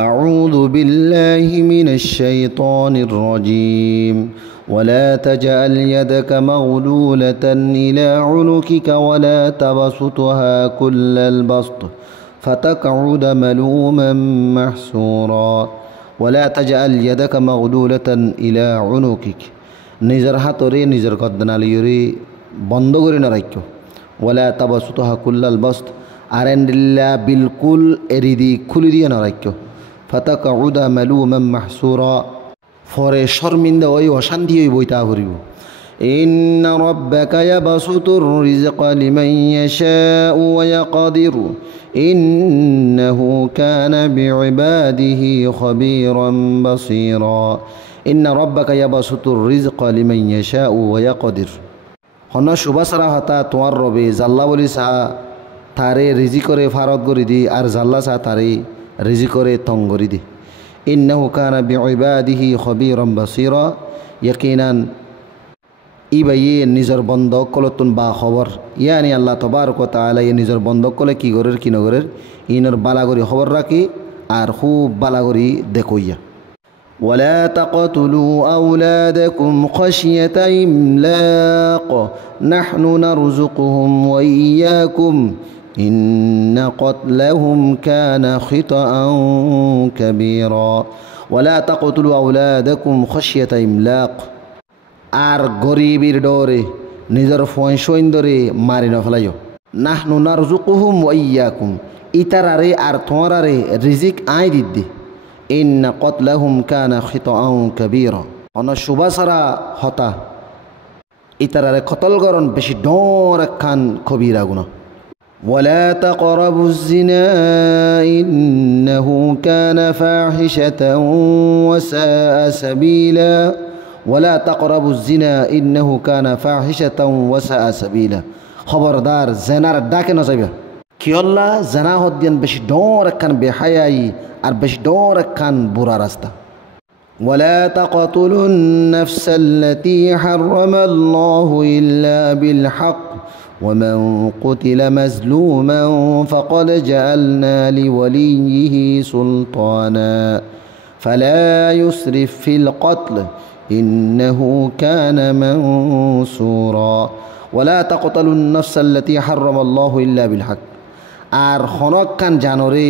أعوذ بالله من الشيطان الرجيم ولا تجعل يدك مغلولة إلى عنقك ولا تبسطها كل البسط فتقعد ملوما محسورا ولا تجعل يدك مغلولة إلى عنقك নিজের হাতরে নিজের গদ্দনালিয়রে বন্ধ করে না রাখো ওয়ালা তাবাসুতহা কুল্লাল বাসত আরেন্দিল্লা বিলকুল এরিদি খুলি দিয়ে না রাখো ফাতাকাউদা মালুমান মাহসুরা ফরে শর্মিন্দা ওই অশান্তি ওই বইতা ভরিব ইন্না রাব্বাকা ইয়াবসুতুর রিজকা লিমান ইয়াশাউ ওয়া ইয়াকদিরু ইন্নাহু কানা বিইবাদিহি খাবীরান বাসীরা ইন্না রাব্বাকা ইয়াবসুতুর রিজকা লিমান ইয়াশাউ ওয়া ইয়াকদির হন সুবাসরা হতা তোমার রবে জাল্লা বলি সা তারে রিজি করে ফারত করি দি আর জাল্লা সা তারে রিজি করে তং করি দি ইন্নাহু কানা বিইবাদিহি খাবীরান বাসীরা ইয়াকিনান ইবাইয়ে নিজের বন্ধক কলতুন বা খবর ইয়ানি আল্লাহ তবারক ওয়া তাআলা নিজের বন্ধক কলে কি করের কি নগরের ইনর বালাগরি খবর রাখি আর খুব বালাগরি দেখইয়া ولا تقتلوا أولادكم خشية إملاق نحن نرزقهم وإياكم إن قتلهم كان خطأ كبيرا ولا تقتلوا أولادكم خشية إملاق আর গরিবের ডরে নিজের ফয়সইন ধরে মারি নফলাইও নাহনু নারজুকুহুম ওয়া ইয়াকুম ইতারারে আর তোমারারে রিজিক আই দিদ্দি ইন্না কতলাহুম কানা খিতাআন কাবীরা অন সুবাসরা হতা ইতারারে কতল করন বেশি ডর খান কবিরা গুনাহ ওয়ালা তাকরাবুজ জিনা ইন্নাহু কানা ফাহিশাতান ওয়া সাআ সাবিলা ওয়ালা তাকরাবুজ জিনা ইন্নাহু কানা ফাহিশাতান ওয়া সাআ সাবিলা খবরদার জেনার ডাকে না যাইবা কি আল্লাহ জানা হদিয়ান বেশি ডর খান বেহায়াই আর বেশি ডর খান বুরা রাস্তা ওয়ালা তাকতুলুন নাফসাল্লাতী হারামাল্লাহু ইল্লা বিল হক ومن قتل مظلوما فقد جعلنا لوليه سلطانا فلا يسرف في القتل إنه كان منصورا ولا تقتلوا النفس التي حرم الله إلا بالحق আর খনক খান জানরে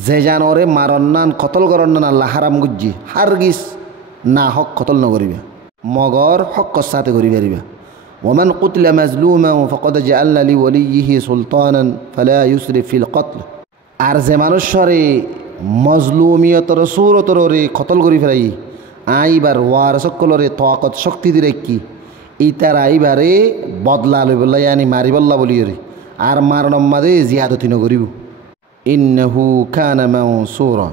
যে জানরে মারন্নান কতল করন্নান আল্লাহ হারাম গুজ্জি হারগিস না হক কতল নকরিবা মগর হক সাথে করি পারিবা ওমান কুতলা মাজলুমা ফাকাদ জাআলনা লিওয়ালিয়িহি সুলতানান ফালা ইউসরিফ ফিল কতল আর যে মানুষরে মজলুমিয়তর সুরতরে কতল করি ফেলাই আইবার ওয়ার সকলরে তাকত শক্তি দিরে কি ইতার আইবারে বদলা লইবল্লা ইয়ানি মারিবল্লা বলিয়রে আর মারণম্মাদে জিয়াদতি নগরিব ইন্নাহু কানা মানসুরা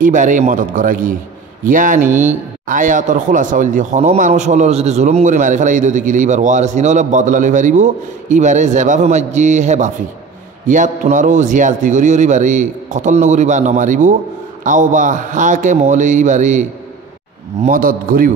ইবারে মদত করা গিয়ে ইয়ানি আয়াতর খোলাসা হল দিয়ে হন মানুষ হলর যদি জুলুম করে মারি ফেলাই দিতে গেলে এবার ওয়ার সিনলে বদলা লই পারিব ইবারে জেবাফে মাজি হে বাফি ইয়াত তোনারও জিয়াদতি করি ইবারে কতল নগরিবা নমারিব আও বা হাকে মহলে ইবারে মদত করিব